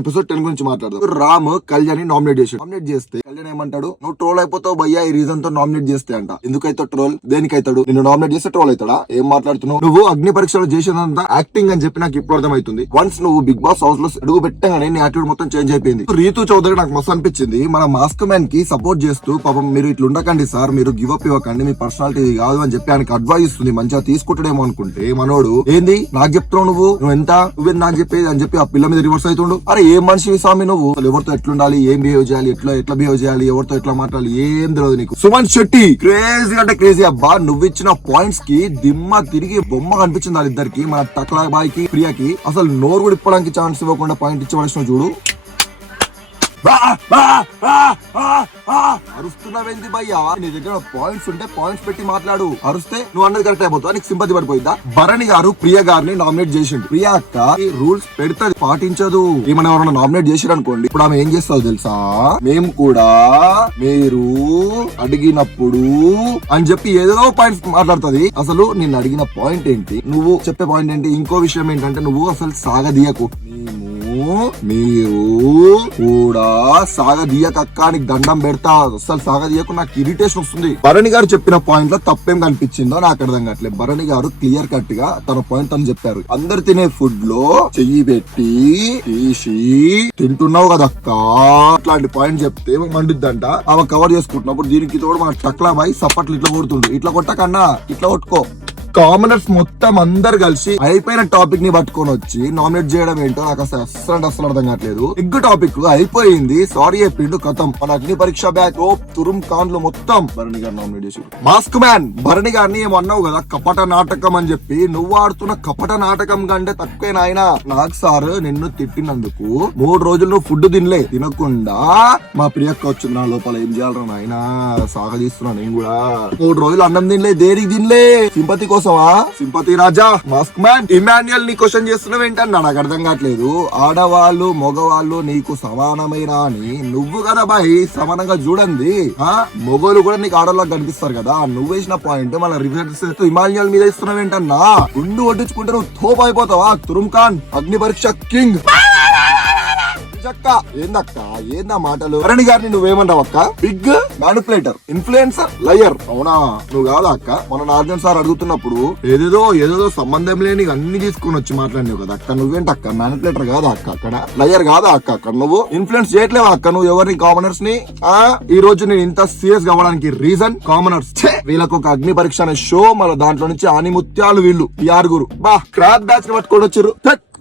Episode 10 గురించి మాట్లాడదాం. Ram Kalyan nominate చేస్తే కళ్యాణ్ ఏమంటాడు, నువ్వు ట్రోల్ అయిపోతావు భయ్యా ఈ రీజన్ తో నామినేట్ చేస్తే అంట. ఎందుకైతే ట్రోల్, దేనికైతాడు? నిన్ను నామినేట్ చేస్తే ట్రోల్ అవుతాడా? ఏం మాట్లాడుతున్నావు నువ్వు? అగ్ని పరీక్షలు చేసినంత యాక్టింగ్ అని చెప్పి నాకు ఇప్పుడు అర్థమవుతుంది. వన్స్ నువ్వు బిగ్ బాస్ హౌస్ లో అడుగు పెట్టగానే నీ యాటిట్యూడ్ మొత్తం చేంజ్ అయిపోయింది. రీతు చౌదరి నాకు మస్తు అనిపించింది. మన మాస్క్ మ్యాన్ కి సపోర్ట్ చేస్తూ పాపం మీరు ఇట్లా ఉండకండి సార్, మీరు గివ్ అప్ ఇవ్వకండి, మీ పర్సనాలిటీ కాదు అని చెప్పి ఆయనకి అడ్వైస్ ఇస్తుంది. మంచిగా తీసుకుంటాడేమో అనుకుంటే మనోడు ఏంది నాకు చెప్తున్నావు, నువ్వు ఎంత నువ్వేంది నాకు చెప్పేది అని చెప్పి ఆ పిల్ల మీద రివర్స్ అవుతుండు. అరే ఏం మనిషి స్వామి నువ్వు? ఎవరితో ఎట్లుండాలి, ఏం బిహేవ్ చేయాలి, ఎట్లా బిహేవ్ చేయాలి, ఎవరితో ఎట్లా మాట్లాడాలి ఏం తెలియదు నీకు. సుమన్ శెట్టి క్రేజీ అంటే క్రేజీ అబ్బా. నువ్వు ఇచ్చిన పాయింట్స్ కి దిమ్మ తిరిగి బొమ్మ కనిపించింది వాళ్ళిద్దరికి. మన టక్లా బాయ్కి ప్రియాకి అసలు నోరు కూడా ఇప్పడానికి ఛాన్స్ ఇవ్వకుండా పాయింట్ ఇచ్చేవలసిన చూడు. అరుస్తున్నావేంది భయ్యా? నీ దగ్గర పాయింట్స్ ఉంటే పాయింట్స్ పెట్టి మాట్లాడు. అరుస్తే నువ్వు అన్నది కరెక్ట్ అయిపోతావు, నీకు సింపతి పడిపోయిందా? భరణి గారు ప్రియ గారిని నామినేట్ చేసిండు. ప్రియా అక్క రూల్స్ పెడతది, పాటించదు. ఏమైనా ఎవరైనా నామినేట్ చేసారు అనుకోండి, ఇప్పుడు ఆమె ఏం చేస్తావు తెలుసా? మేము కూడా మీరు అడిగినప్పుడు అని చెప్పి ఏదో పాయింట్స్ మాట్లాడుతుంది. అసలు నిన్ను అడిగిన పాయింట్ ఏంటి, నువ్వు చెప్పే పాయింట్ ఏంటి? ఇంకో విషయం ఏంటంటే నువ్వు అసలు సాగదీయకు. మీరు కూడా సాగదీయకక్క, నీకు దండం పెడతా. అసలు సాగదీయకు, నాకు ఇరిటేషన్ వస్తుంది. భరణి గారు చెప్పిన పాయింట్ లో తప్పేం కనిపించిందో నాకు అర్థం కావట్లేదు. భరణి గారు క్లియర్ కట్ గా తన పాయింట్ అని చెప్పారు. అందరు తినే ఫుడ్ లో చెయ్యి పెట్టి తీసి తింటున్నావు కదక్క, అట్లాంటి పాయింట్ చెప్తే మండిద్దంట. ఆమె కవర్ చేసుకుంటున్నప్పుడు దీనికి తోడు మన టక్లా బాయ్ సప్పట్లు ఇట్లా కొడుతుండు. ఇట్లా కొట్టకన్నా ఇట్లా కొట్టుకో. కామనర్స్ మొత్తం అందరు కలిసి అయిపోయిన టాపిక్ ని పట్టుకొని వచ్చి నామినేట్ చేయడం ఏంటో నాకు అసలు అర్థం కావట్లేదు. ఎగ్ టాపిక్ అయిపోయింది, సారీ చెప్పిండు, కథం. మన అగ్ని పరీక్ష బ్యాక్ తురుం ఖాన్ లో మొత్తం భరణి గారు నామినేట్ చేసి. మాస్క్ మ్యాన్ భరణి గారిని ఏమన్నావు కదా కపట నాటకం అని చెప్పి, నువ్వు ఆడుతున్న కపట నాటకం కంటే తక్కువే నాయన. నాకు సార్ నిన్ను తిట్టినందుకు 3 రోజులు నువ్వు ఫుడ్ తినకుండా మా ప్రియక్క వచ్చింది. నా లోపల ఏం చేయాలరా నాయన, సాగదీస్తున్నా నేను కూడా. 3 రోజులు అన్నం తినలే, దేనికి తినలే? సింపతి సింపతి రాజా. మాస్క్ మ్యాన్ ఇమాన్యుయల్ నీ క్వశ్చన్ చేస్తున్నావు ఏంటన్నా నాకు అర్థం కావట్లేదు. ఆడవాళ్ళు మగవాళ్ళు నీకు సమానమైన అని నువ్వు కదా బాయ్ సమానంగా చూడండి. మొగోళ్ళు కూడా నీకు ఆడవాళ్ళకి కనిపిస్తారు కదా. నువ్వు వేసిన పాయింట్ మన రివర్స్ ఇమాన్యుయల్ మీద ఇస్తున్నావు ఏంటన్నా? గుండు కొట్టించుకుంటే నువ్వు తోపు అయిపోతావా? తురుం ఖాన్ అగ్ని పరీక్ష కింగ్. ఏందక్క ఏందా మాటలు? భరణి గారిని నువ్వేమన్నావు అక్క? Big manipulator, influencer, liar. అవునా? నువ్వు కాదా అక్క? మన నార్జన్ సార్ అడుగుతున్నప్పుడు ఏదేదో సంబంధం లేని అన్ని తీసుకుని వచ్చి మాట్లాడినావు కదా అక్క. నువ్వేంటక్క మ్యానిపులేటర్ కాదా అక్క? అక్కడ లయర్ కాదా అక్క? అక్కడ నువ్వు ఇన్ఫ్లుయెన్స్ చేయట్లేవా అక్క నువ్వు ఎవరిని? కామనర్స్ ని. ఈ రోజు నేను ఇంత సీరియస్ కావడానికి రీజన్ కామనర్స్. వీళ్ళకు ఒక అగ్ని పరీక్ష అనే షో, మన దాంట్లో నుంచి ఆనిముత్యాలు వీళ్ళు 6 బా క్రాక్ బ్యాచ్ ని పట్టుకొని వచ్చారు.